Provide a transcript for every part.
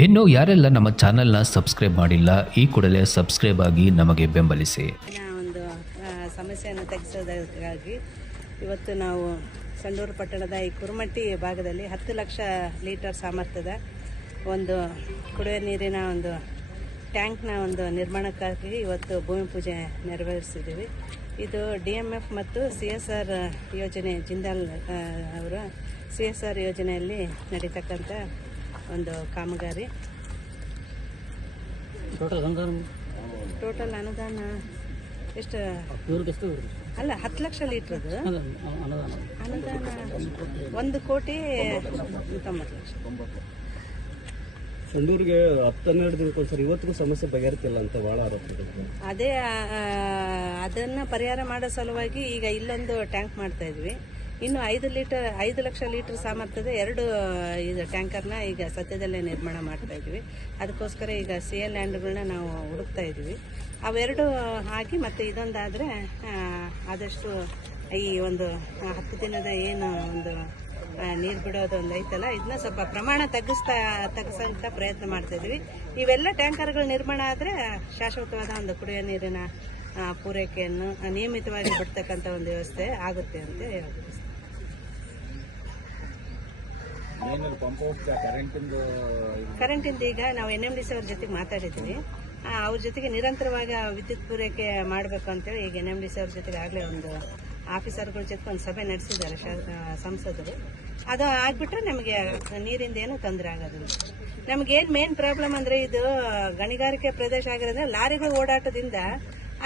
ಇನ್ನು ಯಾರೆಲ್ಲ ನಮ್ಮ ಚಾನೆಲ್ನ ಸಬ್ಸ್ಕ್ರೈಬ್ ಮಾಡಿಲ್ಲ, ಈ ಕೂಡಲೇ ಸಬ್ಸ್ಕ್ರೈಬ್ ಆಗಿ ನಮಗೆ ಬೆಂಬಲಿಸಿ. ಒಂದು ಸಮಸ್ಯೆಯನ್ನು ತೆಗೆಸೋದಕ್ಕಾಗಿ ಇವತ್ತು ನಾವು ಸಂಡೂರು ಪಟ್ಟಣದ ಈ ಕುರುಮಟ್ಟಿ ಭಾಗದಲ್ಲಿ ಹತ್ತು ಲಕ್ಷ ಲೀಟರ್ ಸಾಮರ್ಥ್ಯದ ಒಂದು ಕುಡಿಯುವ ನೀರಿನ ಒಂದು ಟ್ಯಾಂಕ್ನ ಒಂದು ನಿರ್ಮಾಣಕ್ಕಾಗಿ ಇವತ್ತು ಭೂಮಿ ಪೂಜೆ ನೆರವೇರಿಸಿದ್ದೀವಿ. ಇದು ಡಿ ಎಂ ಎಫ್ ಮತ್ತು ಸಿ ಎಸ್ ಆರ್ ಯೋಜನೆ, ಜಿಂದಾಲ್ ಅವರ ಸಿ ಎಸ್ ಆರ್ ಯೋಜನೆಯಲ್ಲಿ ನಡೀತಕ್ಕಂಥ ಒಂದು ಕಾಮಗಾರಿ. ಟೋಟಲ್ ಅನುದಾನ ಟೋಟಲ್ ಅನುದಾನ ಎಷ್ಟು? ಅಲ್ಲ ಹತ್ತು ಲಕ್ಷ ಲೀಟರ್ ಅನುದಾನ. ಅನುದಾನ ಒಂದು ಕೋಟಿ ತೊಂಬತ್ತು ಲಕ್ಷ. ಸಂಡೂರಿಗೆ ಹತ್ತು ಹನ್ನೆರಡು ದಿನಕ್ಕೊಂದ್ಸರಿ ಇವತ್ತಿಗೂ ಸಮಸ್ಯೆ ಬಗೆಹರಿತಿಲ್ಲ ಅಂತ ಭಾಳ ಆರೋಪ ಅದೇ ಅದನ್ನು ಅದನ್ನ ಪರಿಹಾರ ಮಾಡೋ ಸಲುವಾಗಿ ಈಗ ಇಲ್ಲೊಂದು ಟ್ಯಾಂಕ್ ಮಾಡ್ತಾ ಇದ್ವಿ. ಇನ್ನು ಐದು ಲೀಟರ್, ಐದು ಲಕ್ಷ ಲೀಟರ್ ಸಾಮರ್ಥ್ಯದ ಎರಡು ಇದು ಟ್ಯಾಂಕರ್ನ ಈಗ ಸದ್ಯದಲ್ಲೇ ನಿರ್ಮಾಣ ಮಾಡ್ತಾ ಇದ್ವಿ ಅದಕ್ಕೋಸ್ಕರ ಈಗ ಸಿ ಎಲ್ ಲ್ಯಾಂಡ್ಗಳನ್ನ ನಾವು ಹುಡುಕ್ತಾ ಇದ್ವಿ ಅವೆರಡು ಹಾಕಿ ಮತ್ತೆ ಇದೊಂದಾದರೆ ಆದಷ್ಟು ಈ ಒಂದು ಹತ್ತು ದಿನದ ಏನು ಒಂದು ನೀರು ಬಿಡೋದು ಒಂದು ಐತಲ್ಲ ಇದನ್ನ ಸ್ವಲ್ಪ ಪ್ರಮಾಣ ತಗ್ಗಿಸ್ತಾ ತಗ್ಸಂತ ಪ್ರಯತ್ನ ಮಾಡ್ತಾ ಇದ್ವಿ ಇವೆಲ್ಲ ಟ್ಯಾಂಕರ್ಗಳು ನಿರ್ಮಾಣ ಆದರೆ ಶಾಶ್ವತವಾದ ಒಂದು ಕುಡಿಯೋ ನೀರಿನ ಪೂರೈಕೆಯನ್ನು ನಿಯಮಿತವಾಗಿ ಬಿಡ್ತಕ್ಕಂಥ ಒಂದು ವ್ಯವಸ್ಥೆ ಆಗುತ್ತೆ ಅಂತ ಹೇಳ್ಬೋದು ಕರೆಂಟಿಂದ ಈಗ ನಾವು ಎನ್ ಎಂ ಡಿ ಸಿ ಅವ್ರ ಜೊತೆಗೆ ಮಾತಾಡಿದ್ವಿ. ಆ, ಅವ್ರ ಜೊತೆಗೆ ನಿರಂತರವಾಗಿ ವಿದ್ಯುತ್ ಪೂರೈಕೆ ಮಾಡಬೇಕು ಅಂತೇಳಿ ಈಗ ಎನ್ ಎಂ ಡಿ ಸಿ ಅವ್ರ ಜೊತೆಗೆ ಆಗಲೇ ಒಂದು ಆಫೀಸರ್ಗಳ ಜೊತೆ ಒಂದು ಸಭೆ ನಡೆಸಿದ್ದಾರೆ ಸಂಸದರು. ಅದು ಆಗ್ಬಿಟ್ರೆ ನಮಗೆ ನೀರಿಂದ ಏನು ತೊಂದರೆ ಆಗೋದಿಲ್ಲ. ನಮಗೇನು ಮೇನ್ ಪ್ರಾಬ್ಲಮ್ ಅಂದ್ರೆ ಇದು ಗಣಿಗಾರಿಕೆ ಪ್ರದೇಶ ಆಗಿರೋದ್ರೆ ಲಾರಿಗಳು ಓಡಾಟದಿಂದ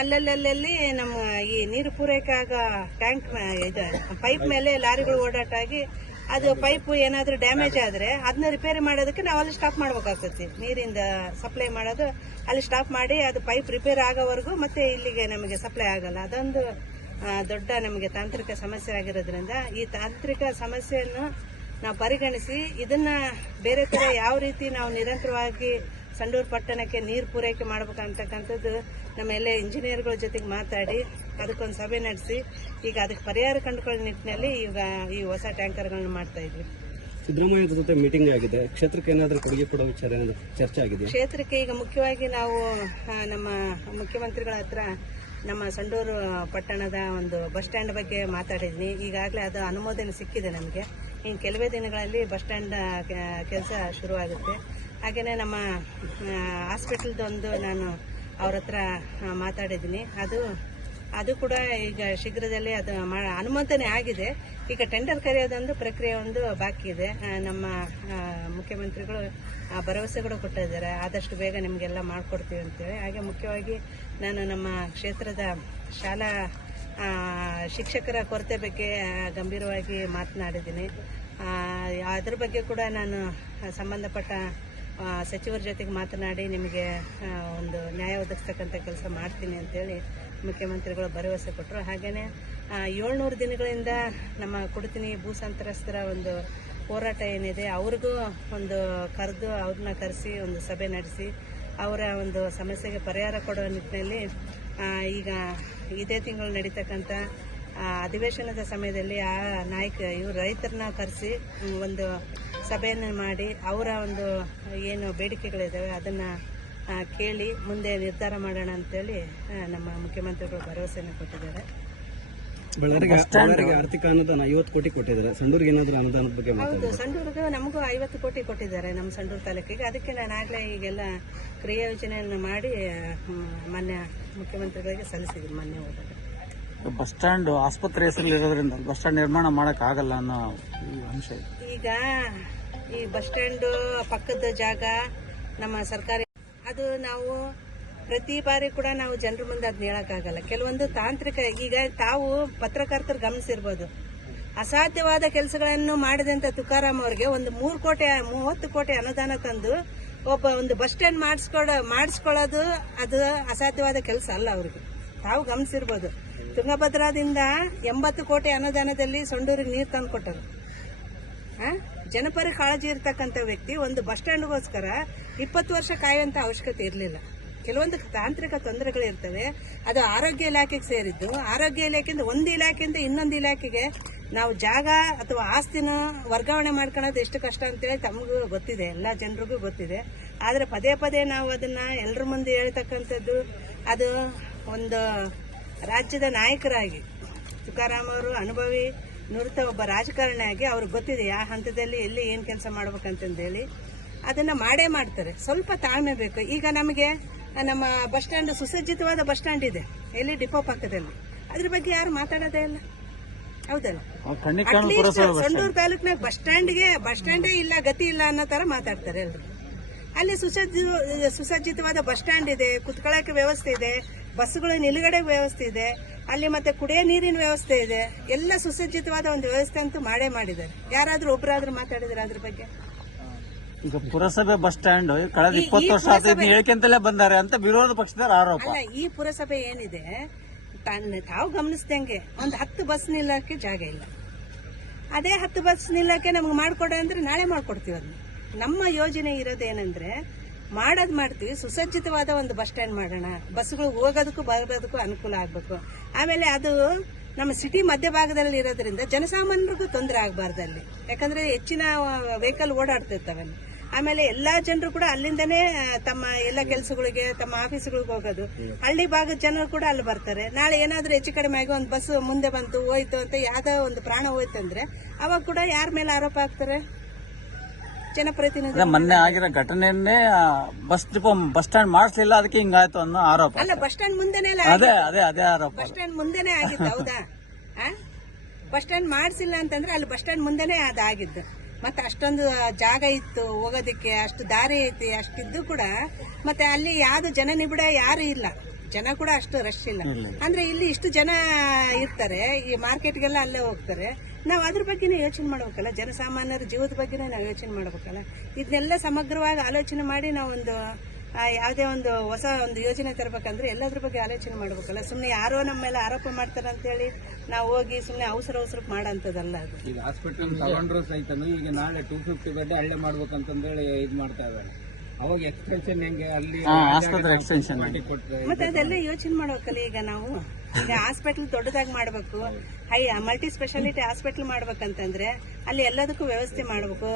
ಅಲ್ಲಲ್ಲಲ್ಲಿ ನಮ್ಮ ಈ ನೀರು ಪೂರೈಕೆ ಆಗೋ ಟ್ಯಾಂಕ್ ಇದು ಪೈಪ್ ಮೇಲೆ ಲಾರಿಗಳು ಓಡಾಟ ಆಗಿ ಅದು ಪೈಪ್ ಏನಾದರೂ ಡ್ಯಾಮೇಜ್ ಆದರೆ ಅದನ್ನ ರಿಪೇರಿ ಮಾಡೋದಕ್ಕೆ ನಾವು ಅಲ್ಲಿ ಸ್ಟಾಪ್ ಮಾಡ್ಬೇಕಾಗ್ತೈತಿ ನೀರಿಂದ ಸಪ್ಲೈ ಮಾಡೋದು ಅಲ್ಲಿ ಸ್ಟಾಪ್ ಮಾಡಿ ಅದು ಪೈಪ್ ರಿಪೇರ್ ಆಗೋವರೆಗೂ ಮತ್ತೆ ಇಲ್ಲಿಗೆ ನಮಗೆ ಸಪ್ಲೈ ಆಗಲ್ಲ. ಅದೊಂದು ದೊಡ್ಡ ನಮಗೆ ತಾಂತ್ರಿಕ ಸಮಸ್ಯೆ ಆಗಿರೋದ್ರಿಂದ ಈ ತಾಂತ್ರಿಕ ಸಮಸ್ಯೆಯನ್ನು ನಾವು ಪರಿಗಣಿಸಿ ಇದನ್ನ ಬೇರೆ ತರ ಯಾವ ರೀತಿ ನಾವು ನಿರಂತರವಾಗಿ ಸಂಡೂರು ಪಟ್ಟಣಕ್ಕೆ ನೀರು ಪೂರೈಕೆ ಮಾಡ್ಬೇಕಂತಕ್ಕಂಥದ್ದು ನಮ್ಮ ಎಲ್ಲ ಇಂಜಿನಿಯರ್ಗಳ ಜೊತೆಗೆ ಮಾತಾಡಿ ಅದಕ್ಕೊಂದು ಸಭೆ ನಡೆಸಿ ಈಗ ಅದಕ್ಕೆ ಪರಿಹಾರ ಕಂಡುಕೊಳ್ಳೋ ನಿಟ್ಟಿನಲ್ಲಿ ಈಗ ಈ ಹೊಸ ಟ್ಯಾಂಕರ್ಗಳನ್ನ ಮಾಡ್ತಾ ಇದ್ವಿ. ಸಿದ್ದರಾಮಯ್ಯ ಜೊತೆ ಮೀಟಿಂಗ್ ಆಗಿದೆ. ಕ್ಷೇತ್ರಕ್ಕೆ ಏನಾದರೂ ಕೊಡುಗೆ ಕೊಡೋ ವಿಚಾರ ಚರ್ಚೆ ಆಗಿದೆ ಕ್ಷೇತ್ರಕ್ಕೆ ಈಗ ಮುಖ್ಯವಾಗಿ ನಾವು ನಮ್ಮ ಮುಖ್ಯಮಂತ್ರಿಗಳ ಹತ್ರ ನಮ್ಮ ಸಂಡೂರು ಪಟ್ಟಣದ ಒಂದು ಬಸ್ ಸ್ಟ್ಯಾಂಡ್ ಬಗ್ಗೆ ಮಾತಾಡಿದ್ವಿ. ಈಗಾಗಲೇ ಅದು ಅನುಮೋದನೆ ಸಿಕ್ಕಿದೆ ನಮಗೆ. ಇನ್ನು ಕೆಲವೇ ದಿನಗಳಲ್ಲಿ ಬಸ್ ಸ್ಟ್ಯಾಂಡ್ ಕೆಲಸ ಶುರುವಾಗುತ್ತೆ. ಹಾಗೆಯೇ ನಮ್ಮ ಹಾಸ್ಪಿಟಲ್ದೊಂದು ನಾನು ಅವ್ರ ಹತ್ರ ಮಾತಾಡಿದ್ದೀನಿ. ಅದು ಅದು ಕೂಡ ಈಗ ಶೀಘ್ರದಲ್ಲಿ ಅದು ಅನುಮೋದನೆ ಆಗಿದೆ. ಈಗ ಟೆಂಡರ್ ಕರೆಯೋದೊಂದು ಪ್ರಕ್ರಿಯೆ ಒಂದು ಬಾಕಿ ಇದೆ. ನಮ್ಮ ಮುಖ್ಯಮಂತ್ರಿಗಳು ಆ, ಭರವಸೆ ಕೂಡ ಕೊಟ್ಟಿದ್ದಾರೆ ಆದಷ್ಟು ಬೇಗ ನಿಮಗೆಲ್ಲ ಮಾಡಿಕೊಡ್ತೀವಿ ಅಂತೇಳಿ. ಹಾಗೆ ಮುಖ್ಯವಾಗಿ ನಾನು ನಮ್ಮ ಕ್ಷೇತ್ರದ ಶಾಲಾ ಶಿಕ್ಷಕರ ಕೊರತೆ ಬಗ್ಗೆ ಗಂಭೀರವಾಗಿ ಮಾತನಾಡಿದ್ದೀನಿ. ಅದ್ರ ಬಗ್ಗೆ ಕೂಡ ನಾನು ಸಂಬಂಧಪಟ್ಟ ಸಚಿವರ ಜೊತೆಗೆ ಮಾತನಾಡಿ ನಿಮಗೆ ಒಂದು ನ್ಯಾಯ ಒದಗಿಸ್ತಕ್ಕಂಥ ಕೆಲಸ ಮಾಡ್ತೀನಿ ಅಂತೇಳಿ ಮುಖ್ಯಮಂತ್ರಿಗಳು ಭರವಸೆ ಕೊಟ್ಟರು. ಹಾಗೆಯೇ ಏಳ್ನೂರು ದಿನಗಳಿಂದ ನಮ್ಮ ಕೊಡ್ತೀನಿ ಭೂ ಸಂತ್ರಸ್ತರ ಒಂದು ಹೋರಾಟ ಏನಿದೆ, ಅವ್ರಿಗೂ ಒಂದು ಕರೆದು ಅವ್ರನ್ನ ಕರೆಸಿ ಒಂದು ಸಭೆ ನಡೆಸಿ ಅವರ ಒಂದು ಸಮಸ್ಯೆಗೆ ಪರಿಹಾರ ಕೊಡೋ ನಿಟ್ಟಿನಲ್ಲಿ ಈಗ ಇದೇ ತಿಂಗಳು ನಡೀತಕ್ಕಂಥ ಅಧಿವೇಶನದ ಸಮಯದಲ್ಲಿ ಆ ನಾಯಕ, ಇವರು ರೈತರನ್ನ ಕರೆಸಿ ಒಂದು ಸಭೆಯನ್ನು ಮಾಡಿ ಅವರ ಒಂದು ಏನು ಬೇಡಿಕೆಗಳಿದ್ದಾವೆ ಅದನ್ನು ಕೇಳಿ ಮುಂದೆ ನಿರ್ಧಾರ ಮಾಡೋಣ ಅಂತೇಳಿ ನಮ್ಮ ಮುಖ್ಯಮಂತ್ರಿಗಳು ಭರವಸೆಯನ್ನು ಕೊಟ್ಟಿದ್ದಾರೆ. ಬಳ್ಳಾರಿಗೆ ಆರ್ಥಿಕ ಅನುದಾನ ಐವತ್ತು ಕೋಟಿ ಕೊಟ್ಟಿದ್ದಾರೆ. ಸಂಡೂರಿಗೆ ಏನಾದರೂ ಅನುದಾನದ ಬಗ್ಗೆ ಹೌದು ಸಂಡೂರಿಗೆ ನಮಗೂ ಐವತ್ತು ಕೋಟಿ ಕೊಟ್ಟಿದ್ದಾರೆ ನಮ್ಮ ಸಂಡೂರು ತಾಲೂಕಿಗೆ. ಅದಕ್ಕೆ ನಾನು ಆಗಲೇ ಈಗೆಲ್ಲ ಕ್ರಿಯಾ ಯೋಜನೆಯನ್ನು ಮಾಡಿ ಮೊನ್ನೆ ಮಾನ್ಯ ಮುಖ್ಯಮಂತ್ರಿಗಳಿಗೆ ಸಲ್ಲಿಸಿದ್ದೀನಿ ಮೊನ್ನೆ ಹೋದಾಗ. ಬಸ್ ಸ್ಟ್ಯಾಂಡ್ ಆಸ್ಪತ್ರೆ ಹೆಸರಲ್ಲಿ ಇರೋದ್ರಿಂದ ಬಸ್ ಸ್ಟ್ಯಾಂಡ್ ನಿರ್ಮಾಣ ಮಾಡೋಕ್ಕಾಗಲ್ಲ ಆಗಲ್ಲ ಅನ್ನೋ ಈ ಅಂಶ ಇದೆ. ಈಗ ಈ ಬಸ್ ಸ್ಟ್ಯಾಂಡ್ ಪಕ್ಕದ ಜಾಗ ನಮ್ಮ ಸರ್ಕಾರಿ ಅದು ನಾವು ಪ್ರತಿ ಬಾರಿ ಕೂಡ ನಾವು ಜನರ ಮುಂದೆ ಅದನ್ನ ಹೇಳಕ್ಕಾಗಲ್ಲ. ಕೆಲವೊಂದು ತಾಂತ್ರಿಕ ಈಗ ತಾವು ಪತ್ರಕರ್ತರು ಗಮನಿಸಿರ್ಬೋದು. ಅಸಾಧ್ಯವಾದ ಕೆಲಸಗಳನ್ನು ಮಾಡಿದಂಥ ತುಕಾರಾಮ್ ಅವರಿಗೆ ಒಂದು ಮೂರು ಕೋಟಿ ಮೂವತ್ತು ಕೋಟಿ ಅನುದಾನ ತಂದು ಒಬ್ಬ ಒಂದು ಬಸ್ ಸ್ಟ್ಯಾಂಡ್ ಮಾಡಿಸ್ಕೊಡ ಮಾಡಿಸ್ಕೊಳ್ಳೋದು ಅದು ಅಸಾಧ್ಯವಾದ ಕೆಲಸ ಅಲ್ಲ ಅವ್ರಿಗೆ. ತಾವು ಗಮನಿಸಿರ್ಬೋದು. ತುಂಗಭದ್ರಾದಿಂದ ಎಂಬತ್ತು ಕೋಟಿ ಅನುದಾನದಲ್ಲಿ ಸೊಂಡೂರಿಗೆ ನೀರು ತಂದು ಕೊಟ್ಟರು? ಜನಪರ ಕಾಳಜಿ ಇರ್ತಕ್ಕಂಥ ವ್ಯಕ್ತಿ ಒಂದು ಬಸ್ ಸ್ಟ್ಯಾಂಡ್ಗೋಸ್ಕರ ಇಪ್ಪತ್ತು ವರ್ಷ ಕಾಯುವಂಥ ಅವಶ್ಯಕತೆ ಇರಲಿಲ್ಲ. ಕೆಲವೊಂದು ತಾಂತ್ರಿಕ ತೊಂದರೆಗಳಿರ್ತವೆ ಅದು ಆರೋಗ್ಯ ಇಲಾಖೆಗೆ ಸೇರಿದ್ದು. ಆರೋಗ್ಯ ಇಲಾಖೆಯಿಂದ ಒಂದು ಇಲಾಖೆಯಿಂದ ಇನ್ನೊಂದು ಇಲಾಖೆಗೆ ನಾವು ಜಾಗ ಅಥವಾ ಆಸ್ತಿನ ವರ್ಗಾವಣೆ ಮಾಡ್ಕೊಳ್ಳೋದು ಎಷ್ಟು ಕಷ್ಟ ಅಂತೇಳಿ ತಮಗೂ ಗೊತ್ತಿದೆ. ಎಲ್ಲ ಜನರಿಗೂ ಗೊತ್ತಿದೆ. ಆದರೆ ಪದೇ ಪದೇ ನಾವು ಅದನ್ನು ಎಲ್ಲರ ಮುಂದೆ ಹೇಳ್ತಕ್ಕಂಥದ್ದು ಅದು ಒಂದು ರಾಜ್ಯದ ನಾಯಕರಾಗಿ ತುಕಾರಾಮ್ ಅವರು, ಅನುಭವಿ ನುರಿತ ಒಬ್ಬ ರಾಜಕಾರಣಿಯಾಗಿ ಅವ್ರಿಗೆ ಗೊತ್ತಿದೆ ಯಾವ ಹಂತದಲ್ಲಿ ಎಲ್ಲಿ ಏನು ಕೆಲಸ ಮಾಡ್ಬೇಕಂತಂದೇಳಿ. ಅದನ್ನ ಮಾಡೇ ಮಾಡ್ತಾರೆ. ಸ್ವಲ್ಪ ತಾಳ್ಮೆ ಬೇಕು. ಈಗ ನಮಗೆ ನಮ್ಮ ಬಸ್ ಸ್ಟ್ಯಾಂಡ್ ಸುಸಜ್ಜಿತವಾದ ಬಸ್ ಸ್ಟ್ಯಾಂಡ್ ಇದೆ. ಎಲ್ಲಿ? ಡಿಪೋ ಪಕ್ಕದಲ್ಲಿ. ಅದ್ರ ಬಗ್ಗೆ ಯಾರು ಮಾತಾಡೋದೇ ಇಲ್ಲ. ಹೌದಲ್ಲ ಸಂಡೂರು ತಾಲೂಕಿನಾಗ ಬಸ್ ಸ್ಟ್ಯಾಂಡ್ಗೆ ಬಸ್ ಸ್ಟ್ಯಾಂಡೇ ಇಲ್ಲ ಗತಿ ಇಲ್ಲ ಅನ್ನೋ ತರ ಮಾತಾಡ್ತಾರೆ ಎಲ್ಲರು ಅಲ್ಲಿ ಸುಸಜ್ಜಿ ಸುಸಜ್ಜಿತವಾದ ಬಸ್ ಸ್ಟ್ಯಾಂಡ್ ಇದೆ ಕುತ್ಕೊಳ್ಳೋಕೆ ವ್ಯವಸ್ಥೆ ಇದೆ. ಬಸ್ಗಳ ನಿಲುಗಡೆ ವ್ಯವಸ್ಥೆ ಇದೆ ಅಲ್ಲಿ ಮತ್ತೆ ಕುಡಿಯೋ ನೀರಿನ ವ್ಯವಸ್ಥೆ ಇದೆ. ಎಲ್ಲ ಸುಸಜ್ಜಿತವಾದ ಒಂದು ವ್ಯವಸ್ಥೆ ಅಂತೂ ಮಾಡೇ ಮಾಡಿದ್ದಾರೆ. ಯಾರಾದ್ರೂ ಒಬ್ಬರಾದ್ರೂ ಮಾತಾಡಿದ್ರೆ ಅದ್ರ ಬಗ್ಗೆ? ಈಗ ಪುರಸಭೆ ಬಸ್ ಸ್ಟ್ಯಾಂಡ್ ಕಳೆದ ಇಪ್ಪತ್ತು ವರ್ಷ ಹೇಳ್ಕೊಂತಲೇ ಬಂದಾರೆ ಅಂತ ವಿರೋಧ ಪಕ್ಷದ ಆರೋಪ. ಅಲ್ಲ ಈ ಪುರಸಭೆ ಏನಿದೆ ತನ್ನ ತಾವು ಗಮನಿಸ್ದಂಗೆ ಒಂದ್ ಹತ್ತು ಬಸ್ ನಿಲ್ಲಕ್ಕೆ ಜಾಗ ಇಲ್ಲ. ಅದೇ ಹತ್ತು ಬಸ್ ನಿಲ್ಲಕ್ಕೆ ನಮ್ಗೆ ಮಾಡ್ಕೊಡ ಅಂದ್ರೆ ನಾಳೆ ಮಾಡ್ಕೊಡ್ತೀವಿ ಅದನ್ನ. ನಮ್ಮ ಯೋಜನೆ ಇರೋದೇನಂದ್ರೆ ಮಾಡೋದ್ ಮಾಡ್ತೀವಿ. ಸುಸಜ್ಜಿತವಾದ ಒಂದು ಬಸ್ ಸ್ಟ್ಯಾಂಡ್ ಮಾಡೋಣ. ಬಸ್ಗಳು ಹೋಗೋದಕ್ಕೂ ಬರೋದಕ್ಕೂ ಅನುಕೂಲ ಆಗಬೇಕು. ಆಮೇಲೆ ಅದು ನಮ್ಮ ಸಿಟಿ ಮಧ್ಯಭಾಗದಲ್ಲಿ ಇರೋದ್ರಿಂದ ಜನಸಾಮಾನ್ಯರಿಗೂ ತೊಂದರೆ ಆಗಬಾರ್ದು ಅಲ್ಲಿ. ಯಾಕಂದ್ರೆ ಹೆಚ್ಚಿನ ವೆಹಿಕಲ್ ಓಡಾಡ್ತಿರ್ತವೆ. ಆಮೇಲೆ ಎಲ್ಲಾ ಜನರು ಕೂಡ ಅಲ್ಲಿಂದನೇ ತಮ್ಮ ಎಲ್ಲ ಕೆಲಸಗಳಿಗೆ, ತಮ್ಮ ಆಫೀಸ್ಗಳಿಗೆ ಹೋಗೋದು. ಹಳ್ಳಿ ಭಾಗದ ಜನರು ಕೂಡ ಅಲ್ಲಿ ಬರ್ತಾರೆ. ನಾಳೆ ಏನಾದರೂ ಹೆಚ್ಚು ಕಡಿಮೆ ಆಗಿ ಒಂದು ಬಸ್ ಮುಂದೆ ಬಂತು, ಹೋಯ್ತು ಅಂತ ಯಾವುದೋ ಒಂದು ಪ್ರಾಣ ಹೋಯ್ತು ಅಂದ್ರೆ ಅವಾಗ ಕೂಡ ಯಾರ ಮೇಲೆ ಆರೋಪ ಹಾಕ್ತಾರೆ? ಜನಪ್ರತಿನಿಧಿ ಮೊನ್ನೆ ಆಗಿರೋ ಘಟನೆಯನ್ನೇ ಬಸ್ ಡಿಪೋ ಬಸ್ ಸ್ಟ್ಯಾಂಡ್ ಮಾಡಿಸ್ಲಿಲ್ಲ ಅದಕ್ಕೆ ಹಿಂಗಾಯ್ತು ಅನ್ನೋ ಆರೋಪ. ಅಲ್ಲ ಬಸ್ ಸ್ಟ್ಯಾಂಡ್ ಮುಂದೆನೆ ಅದೇ ಅದೇ ಅದೇ ಆರೋಪ. ಬಸ್ ಸ್ಟ್ಯಾಂಡ್ ಮುಂದೆನೆ ಆಗಿದ್ದು ಹೌದಾ? ಬಸ್ ಸ್ಟ್ಯಾಂಡ್ ಮಾಡಿಸಿಲ್ಲ ಅಂತಂದ್ರೆ ಅಲ್ಲಿ ಬಸ್ ಸ್ಟ್ಯಾಂಡ್ ಮುಂದೆನೆ ಅದಾಗಿದ್ದು. ಮತ್ತೆ ಅಷ್ಟೊಂದು ಜಾಗ ಇತ್ತು ಹೋಗೋದಕ್ಕೆ ಅಷ್ಟು ದಾರಿ ಐತಿ ಅಷ್ಟಿದ್ದು ಕೂಡ ಮತ್ತೆ ಅಲ್ಲಿ ಯಾವ್ದು ಜನ ನಿಬಿಡ ಯಾರು ಇಲ್ಲ. ಜನ ಕೂಡ ಅಷ್ಟು ರಶ್ ಇಲ್ಲ. ಅಂದ್ರೆ ಇಲ್ಲಿ ಇಷ್ಟು ಜನ ಇರ್ತಾರೆ ಈ ಮಾರ್ಕೆಟ್ಗೆಲ್ಲ ಅಲ್ಲೇ ಹೋಗ್ತಾರೆ. ನಾವು ಅದ್ರ ಬಗ್ಗೆನೇ ಯೋಚನೆ ಮಾಡ್ಬೇಕಲ್ಲ, ಜನಸಾಮಾನ್ಯರ ಜೀವದ ಬಗ್ಗೆನೇ ನಾವು ಯೋಚನೆ ಮಾಡ್ಬೇಕಲ್ಲ. ಇದನ್ನೆಲ್ಲ ಸಮಗ್ರವಾಗಿ ಆಲೋಚನೆ ಮಾಡಿ ನಾವೊಂದು ಯಾವುದೇ ಒಂದು ಹೊಸ ಒಂದು ಯೋಜನೆ ತರಬೇಕಂದ್ರೆ ಎಲ್ಲದ್ರ ಬಗ್ಗೆ ಆಲೋಚನೆ ಮಾಡ್ಬೇಕಲ್ಲ. ಸುಮ್ಮನೆ ಯಾರೋ ನಮ್ಮ ಮೇಲೆ ಆರೋಪ ಮಾಡ್ತಾರೆ ಅಂತೇಳಿ ನಾವು ಹೋಗಿ ಸುಮ್ಮನೆ ಅವಸರ ಅವಸರಕ್ಕೆ ಮಾಡೋಂಥದ್ದಲ್ಲ ಈಗ ಹಾಸ್ಪಿಟಲ್ ತಗೊಂಡ್ರು ಸಹಿತ ಈಗ ನಾಳೆ ಟೂ ಫಿಫ್ಟಿ ಬೆಡ್ ಹಳ್ಳೆ ಮಾಡ್ಬೇಕಂತಂದೇಳಿ ಇದು ಮಾಡ್ತಾ ಇದ್ದಾರೆ. ಅವಾಗ ಎಕ್ಸ್ಟೆನ್ಷನ್ ಹೆಂಗೆ? ಅಲ್ಲಿ ಆಸ್ಪತ್ರೆ ಎಕ್ಸ್ಟೆನ್ಷನ್ ಮಾಡಿ ಕೊಟ್ರೆ ಮತ್ತೆ ಅದೆಲ್ಲ ಯೋಚನೆ ಮಾಡ್ಬೇಕಲ್ಲ ಈಗ ನಾವು? ಈಗ ಹಾಸ್ಪಿಟಲ್ ದೊಡ್ಡದಾಗಿ ಮಾಡಬೇಕು. ಹೈ ಮಲ್ಟಿ ಸ್ಪೆಷಾಲಿಟಿ ಹಾಸ್ಪಿಟಲ್ ಮಾಡ್ಬೇಕಂತಂದ್ರೆ ಅಲ್ಲಿ ಎಲ್ಲದಕ್ಕೂ ವ್ಯವಸ್ಥೆ ಮಾಡಬೇಕು.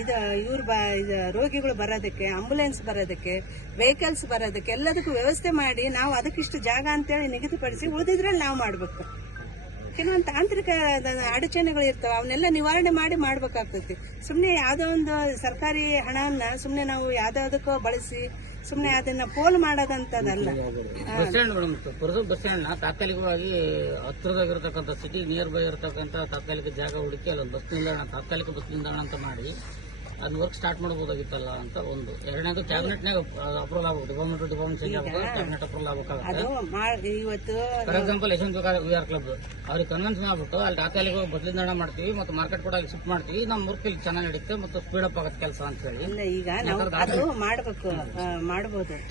ಇದು ಇವ್ರು ಬ ಇದು ರೋಗಿಗಳು ಬರೋದಕ್ಕೆ ಆಂಬುಲೆನ್ಸ್ ಬರೋದಕ್ಕೆ ವೆಹಿಕಲ್ಸ್ ಬರೋದಕ್ಕೆ ಎಲ್ಲದಕ್ಕೂ ವ್ಯವಸ್ಥೆ ಮಾಡಿ ನಾವು ಅದಕ್ಕಿಷ್ಟು ಜಾಗ ಅಂತೇಳಿ ನಿಗದಿಪಡಿಸಿ ಉಳಿದಿದ್ರಲ್ಲಿ ನಾವು ಮಾಡಬೇಕು. ಕೆಲವೊಂದು ತಾಂತ್ರಿಕ ಅಡಚಣೆಗಳು ಇರ್ತವೆ. ಅವನ್ನೆಲ್ಲ ನಿವಾರಣೆ ಮಾಡಿ ಮಾಡ್ಬೇಕಾಗ್ತೈತಿ ಸುಮ್ಮನೆ ಯಾವುದೋ ಒಂದು ಸರ್ಕಾರಿ ಹಣವನ್ನ ಸುಮ್ಮನೆ ನಾವು ಯಾವ್ದಾವುದಕ್ಕೋ ಬಳಸಿ ಸುಮ್ಮನೆ ಅದನ್ನ ಪೋಲ್ ಮಾಡೋದಂತದಲ್ಲ. ಬಸ್ ಸ್ಟ್ಯಾಂಡ್ ಮೇಡಮ್ ಪುರಸಭೆ ಬಸ್ ಸ್ಟ್ಯಾಂಡ್ನ ತಾತ್ಕಾಲಿಕವಾಗಿ ಹತ್ತಿರದಾಗಿರ್ತಕ್ಕಂಥ ಸಿಟಿ ನಿಯರ್ ಬೈ ಇರತಕ್ಕಂಥ ತಾತ್ಕಾಲಿಕ ಜಾಗ ಹುಡುಕಿ ಅಲ್ಲೊಂದು ಬಸ್ ನಿಲ್ದಾಣ ತಾತ್ಕಾಲಿಕ ಬಸ್ ನಿಲ್ದಾಣ ಅಂತ ಮಾಡಿ ಅದನ್ನ ವರ್ಕ್ ಸ್ಟಾರ್ಟ್ ಮಾಡಬಹುದಾಗಿತ್ತಲ್ಲ ಅಂತ ಒಂದು. ಎರಡನೇದು ಕ್ಯಾಬಿನೆಟ್ನಾಗ ಅಪ್ರೂವಲ್ ಆಗ್ಬೇಕು. ಡಿಪಾರ್ಟ್ಮೆಂಟ್ ಡಿಪಾರ್ಟ್ಮೆಂಟ್ ಚೇಂಜ್ ಆಗ್ಬೇಕು ಕ್ಯಾಬಿನೆಟ್ ಅಪ್ರೂವಲ್ ಆಗಬೇಕಾಗುತ್ತೆ. ಅದು ಇವತ್ತು for example Yashwant V R club ಅವ್ರಿಗೆ ಕನ್ವಿನ್ಸ್ ಮಾಡ್ಬಿಟ್ಟು ಅಲ್ಲಿ ತಾತ್ಕಾಲಿಕ ಬದಲಿ ನಿಲ್ದಾಣ ಮಾಡ್ತೀವಿ ಮತ್ತು ಮಾರ್ಕೆಟ್ ಕೂಡ ಅಲ್ಲಿ ಶಿಫ್ಟ್ ಮಾಡ್ತೀವಿ. ನಮ್ಮ ವರ್ಕ್ ಇಲ್ಲಿ ಚೆನ್ನಾಗಿ ನಡೀತೆ ಮತ್ತು ಸ್ಪೀಡ್ ಅಪ್ ಆಗುತ್ತೆ ಕೆಲಸ ಅಂತ ಹೇಳಿ. ಇಲ್ಲ ಈಗ ನಾವು ಅದು ಮಾಡ್ಬೇಕು.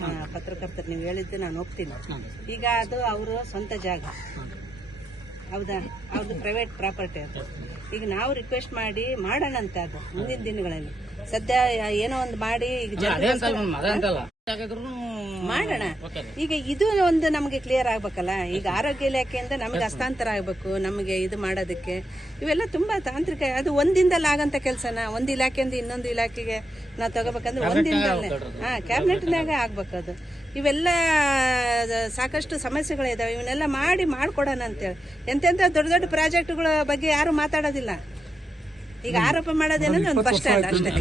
ಆ, ಪತ್ರಕರ್ತರು ನೀವು ಹೇಳಿದ್ದು ನಾನು ಹೋಗ್ತೀನಿ. ಈಗ ಅದು ಅವರು ಸ್ವಂತ ಜಾಗ. ಹೌದಾ? ಅವ್ರದ್ದು ಪ್ರೈವೇಟ್ ಪ್ರಾಪರ್ಟಿ ಅದು. ಈಗ ನಾವು ರಿಕ್ವೆಸ್ಟ್ ಮಾಡಿ ಮಾಡೋಣ ಅಂತ ಅದು ಮುಂದಿನ ದಿನಗಳಲ್ಲಿ. ಸದ್ಯ ಏನೋ ಒಂದು ಮಾಡಿ ಈಗ ಮಾಡೋಣ. ಈಗ ಇದು ಒಂದು ನಮಗೆ ಕ್ಲಿಯರ್ ಆಗ್ಬೇಕಲ್ಲ. ಈಗ ಆರೋಗ್ಯ ಇಲಾಖೆಯಿಂದ ನಮಗೆ ಹಸ್ತಾಂತರ ಆಗ್ಬೇಕು ನಮಗೆ ಇದು ಮಾಡೋದಕ್ಕೆ. ಇವೆಲ್ಲ ತುಂಬಾ ತಾಂತ್ರಿಕ ಅದು ಒಂದಿಂದಲ್ಲ ಆಗಂತ ಕೆಲಸನ? ಒಂದು ಇಲಾಖೆಯಿಂದ ಇನ್ನೊಂದು ಇಲಾಖೆಗೆ ನಾವು ತಗೋಬೇಕಂದ್ರೆ ಒಂದಿಂದಲೇ. ಹಾ ಕ್ಯಾಬಿನೆಟ್ನಾಗ ಆಗ್ಬೇಕು ಅದು. ಇವೆಲ್ಲ ಸಾಕಷ್ಟು ಸಮಸ್ಯೆಗಳಿದಾವೆ ಇವನ್ನೆಲ್ಲ ಮಾಡಿ ಮಾಡ್ಕೊಡೋಣ ಅಂತೇಳಿ. ಎಂತೆಂತ ದೊಡ್ಡ ದೊಡ್ಡ ಪ್ರಾಜೆಕ್ಟ್ಗಳ ಬಗ್ಗೆ ಯಾರು ಮಾತಾಡೋದಿಲ್ಲ. ಈಗ ಆರೋಪ ಮಾಡೋದೇನಂದ್ರೆ ಒಂದು ಬಸ್ ಸ್ಟ್ಯಾಂಡ್ ಅಷ್ಟೇ.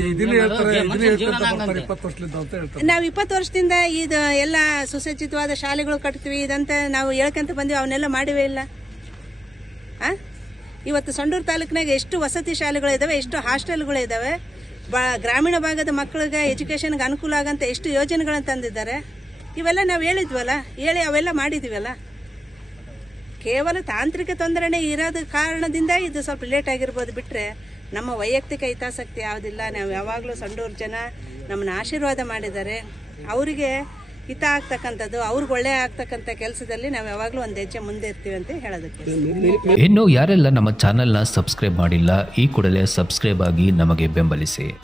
ನಾವು ಇಪ್ಪತ್ತು ವರ್ಷದಿಂದ ಇದು ಎಲ್ಲ ಸುಸಜ್ಜಿತವಾದ ಶಾಲೆಗಳು ಕಟ್ತೀವಿ ಇದಂತ ನಾವು ಹೇಳ್ಕೊಂತ ಬಂದಿವಿ ಅವನ್ನೆಲ್ಲ ಮಾಡಿವೇ ಇಲ್ಲ. ಆ? ಇವತ್ತು ಸಂಡೂರು ತಾಲೂಕಿನಾಗ ಎಷ್ಟು ವಸತಿ ಶಾಲೆಗಳು ಇದಾವೆ ಎಷ್ಟು ಹಾಸ್ಟೆಲ್ಗಳು ಇದಾವೆ ಬಾ ಗ್ರಾಮೀಣ ಭಾಗದ ಮಕ್ಕಳಿಗೆ ಎಜುಕೇಶನ್ಗೆ ಅನುಕೂಲ ಆಗಂತ ಎಷ್ಟು ಯೋಜನೆಗಳನ್ನು ತಂದಿದ್ದಾರೆ ಇವೆಲ್ಲ ನಾವು ಹೇಳಿದ್ವಲ್ಲ ಹೇಳಿ ಅವೆಲ್ಲ ಮಾಡಿದ್ವಲ್ಲ. ಕೇವಲ ತಾಂತ್ರಿಕ ತೊಂದರೆನೇ ಇರೋದ ಕಾರಣದಿಂದ ಇದು ಸ್ವಲ್ಪ ಲೇಟ್ ಆಗಿರ್ಬೋದು ಬಿಟ್ರೆ ನಮ್ಮ ವೈಯಕ್ತಿಕ ಹಿತಾಸಕ್ತಿ ಯಾವುದಿಲ್ಲ. ನಾವು ಯಾವಾಗಲೂ ಸಂಡೂರು ಜನ ನಮ್ಮನ್ನು ಆಶೀರ್ವಾದ ಮಾಡಿದ್ದಾರೆ. ಅವರಿಗೆ ಹಿತ ಆಗ್ತಕ್ಕಂಥದ್ದು, ಅವ್ರಿಗೆ ಒಳ್ಳೆ ಆಗ್ತಕ್ಕಂಥ ಕೆಲಸದಲ್ಲಿ ನಾವು ಯಾವಾಗಲೂ ಒಂದು ಹೆಜ್ಜೆ ಮುಂದೆ ಇರ್ತೀವಿ ಅಂತ ಹೇಳೋದಕ್ಕೆ ಇನ್ನು ಯಾರೆಲ್ಲ ನಮ್ಮ ಚಾನೆಲ್ನ ಸಬ್ಸ್ಕ್ರೈಬ್ ಮಾಡಿಲ್ಲ, ಈ ಕೂಡಲೇ ಸಬ್ಸ್ಕ್ರೈಬ್ ಆಗಿ ನಮಗೆ ಬೆಂಬಲಿಸಿ.